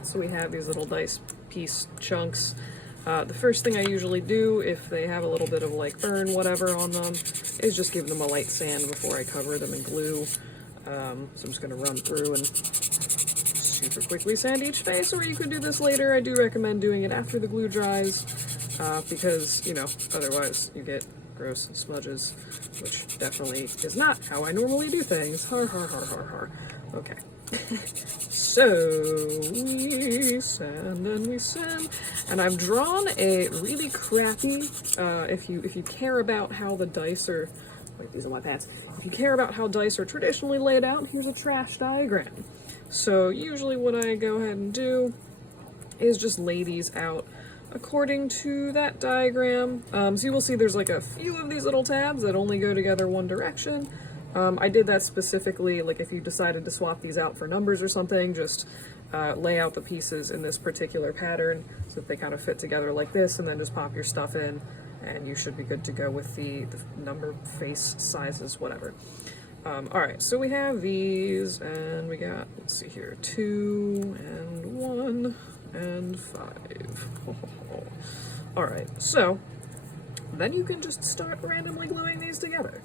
Alright, so we have these little dice piece chunks. The first thing I usually do, if they have a little bit of like burn whatever on them, is just give them a light sand before I cover them in glue. So I'm just going to run through and super quickly sand each face, or you could do this later. I do recommend doing it after the glue dries, because, you know, otherwise you get gross smudges, which definitely is not how I normally do things. Har har har har har. Okay. So we sand and we sand, and I've drawn a really crappy, if you care about how the dice are, wait, these are my pants. If you care about how dice are traditionally laid out, here's a trash diagram. So usually what I go ahead and do is just lay these out according to that diagram. So you will see there's like a few of these little tabs that only go together one direction. I did that specifically, like if you decided to swap these out for numbers or something, just lay out the pieces in this particular pattern so that they kind of fit together like this, and then just pop your stuff in, and you should be good to go with the number, face, sizes, whatever. Alright, so we have these, and we got, let's see here, 2, and 1, and 5. Alright, so then you can just start randomly gluing these together.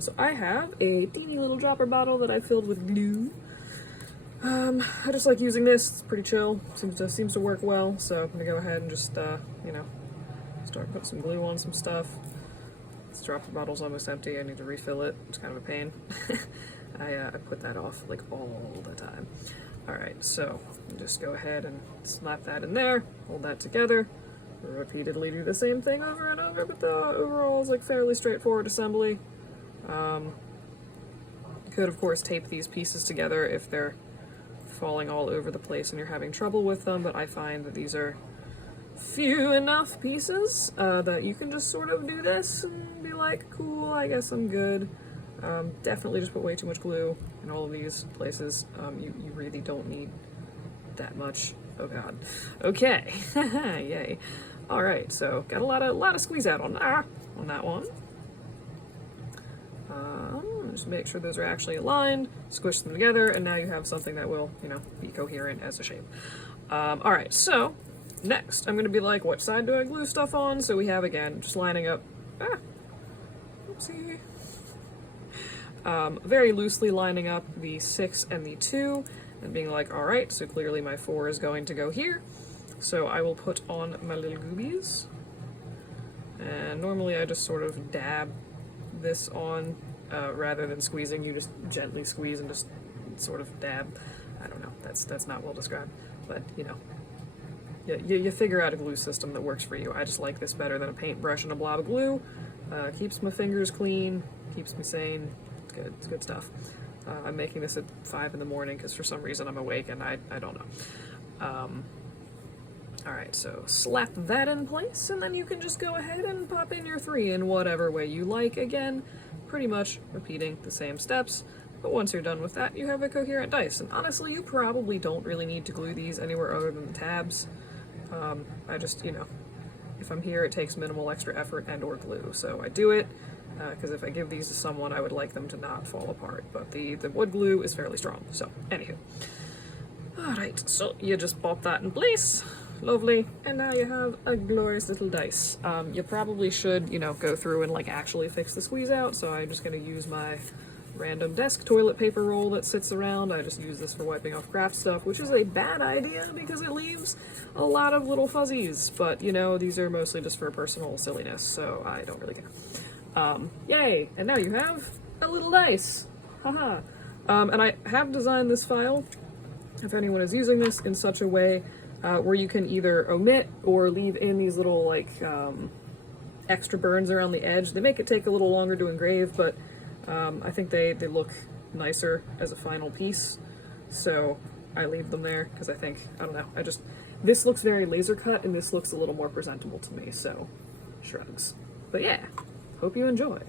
So I have a teeny little dropper bottle that I filled with glue. I just like using this, it's pretty chill, seems to work well, so I'm gonna go ahead and just, you know, start putting some glue on some stuff. This dropper bottle's almost empty, I need to refill it, it's kind of a pain. I put that off like all the time. Alright, so just go ahead and slap that in there, hold that together, repeatedly do the same thing over and over, but the overall is like fairly straightforward assembly. You could of course tape these pieces together if they're falling all over the place and you're having trouble with them, but I find that these are few enough pieces that you can just sort of do this and be like, cool, I guess I'm good. Definitely just put way too much glue in all of these places. You really don't need that much. Oh god. Okay. Yay. Alright, so got a lot of squeeze out on that one. Just make sure those are actually aligned, squish them together, and now you have something that will, you know, be coherent as a shape. Alright, so next I'm going to be like, what side do I glue stuff on? So we have, again, just lining up, oopsie, very loosely lining up the 6 and the 2, and being like, alright, so clearly my 4 is going to go here, so I will put on my little goobies, and normally I just sort of dab this on, rather than squeezing. You just gently squeeze and just sort of dab. I don't know, that's not well described, but you know, you figure out a glue system that works for you. I just like this better than a paintbrush and a blob of glue. Keeps my fingers clean, keeps me sane. It's good stuff. I'm making this at 5 in the morning because for some reason I'm awake and I don't know. Alright, so slap that in place, and then you can just go ahead and pop in your 3 in whatever way you like. Again, pretty much repeating the same steps, but once you're done with that, you have a coherent dice. And honestly, you probably don't really need to glue these anywhere other than the tabs. I just, you know, if I'm here, it takes minimal extra effort and or glue, so I do it, because if I give these to someone, I would like them to not fall apart, but the wood glue is fairly strong, so anywho. Alright, so you just pop that in place. Lovely, and now you have a glorious little dice. You probably should, you know, go through and like actually fix the squeeze out, so I'm just gonna use my random desk toilet paper roll that sits around. I just use this for wiping off craft stuff, which is a bad idea because it leaves a lot of little fuzzies, but you know, these are mostly just for personal silliness, so I don't really care. Yay, and now you have a little dice. Haha. And I have designed this file, if anyone is using this, in such a way where you can either omit or leave in these little like extra burns around the edge. They make it take a little longer to engrave, but I think they look nicer as a final piece, so I leave them there because I think, I don't know, this looks very laser cut and this looks a little more presentable to me, so shrugs. But yeah, hope you enjoy.